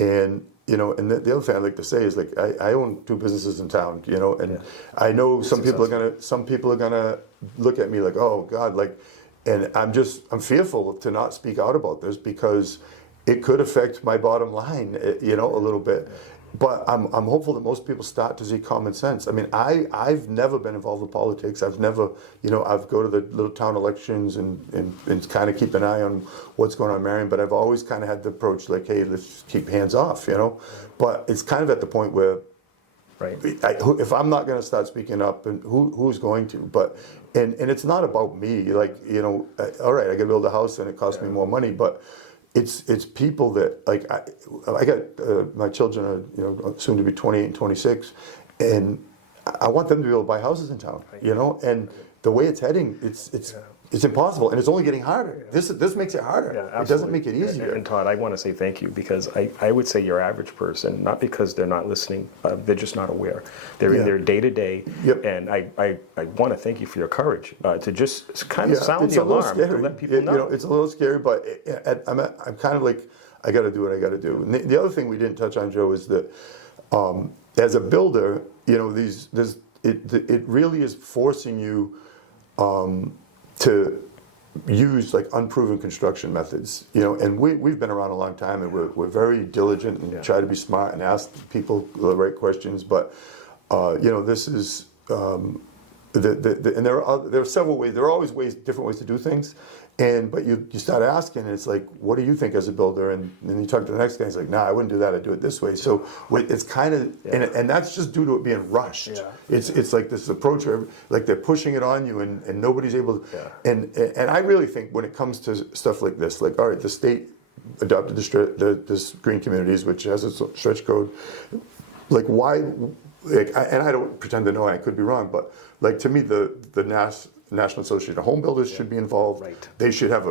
And and the other thing I like to say is like I own two businesses in town, and I know some people are gonna look at me like, oh God, like, and I'm fearful to not speak out about this because it could affect my bottom line, a little bit. But I'm hopeful that most people start to see common sense. I mean, I've never been involved in politics. I've never, I've go to the little town elections and kind of keep an eye on what's going on in Marion. But I've always kind of had the approach like, hey, let's keep hands off, But it's kind of at the point where, right, if I'm not going to start speaking up, and who's going to? But and it's not about me. Like, all right, I got to build a house and it costs me more money, but it's people that, like, I got my children are soon to be 28 and 26, and I want them to be able to buy houses in town, and the way it's heading, it's impossible, and it's only getting harder. This makes it harder. It doesn't make it easier. And Todd, I want to say thank you, because I would say your average person, not because they're not listening, they're just not aware. They're in their day-to-day, and I want to thank you for your courage to just kind of sound the alarm to let people know. It's a little scary, but I'm kind of like, I got to do what I got to do. And the other thing we didn't touch on, Joe, is that as a builder, it really is forcing you to use like unproven construction methods, and we've been around a long time, and we're very diligent and try to be smart and ask people the right questions. But this is and there are several ways. There are always different ways to do things, but you start asking, and it's like, what do you think as a builder? And then you talk to the next guy, he's like, nah, I wouldn't do that. I'd do it this way. So it's kind of, and that's just due to it being rushed. It's like this approach where like they're pushing it on you, and nobody's able to. And I really think when it comes to stuff like this, like, all right, the state adopted this green communities, which has its stretch code. Like, why? Like, and I don't pretend to know. I could be wrong, but like, to me, the National Association of Home Builders should be involved. Right. They should have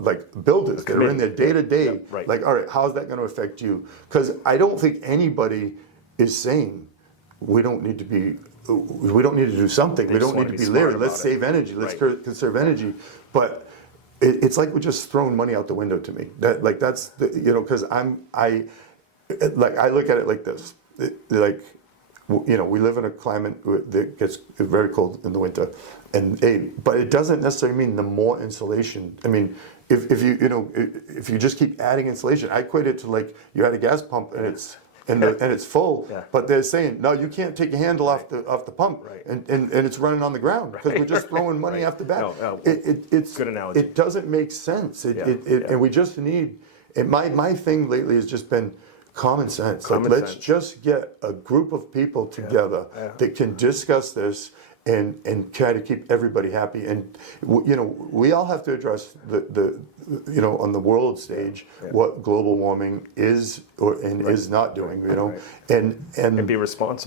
like builders that are in their day to day. Like, all right, how's that going to affect you? Because I don't think anybody is saying we don't need to do something. We don't need to be leery. Let's save energy. Let's conserve energy. But it's like we're just throwing money out the window to me. That's because I look at it like this. We live in a climate that gets very cold in the winter, but it doesn't necessarily mean the more insulation. I mean, if you just keep adding insulation, I equate it to like you had a gas pump and it's full, but they're saying no, you can't take your handle off the pump, and it's running on the ground because we're just throwing money off the back. It's good analogy. It doesn't make sense. And we just need. And my thing lately has just been common sense. Let's just get a group of people together that can discuss this and try to keep everybody happy. And we all have to address the on the world stage what global warming is is not doing. And be responsible.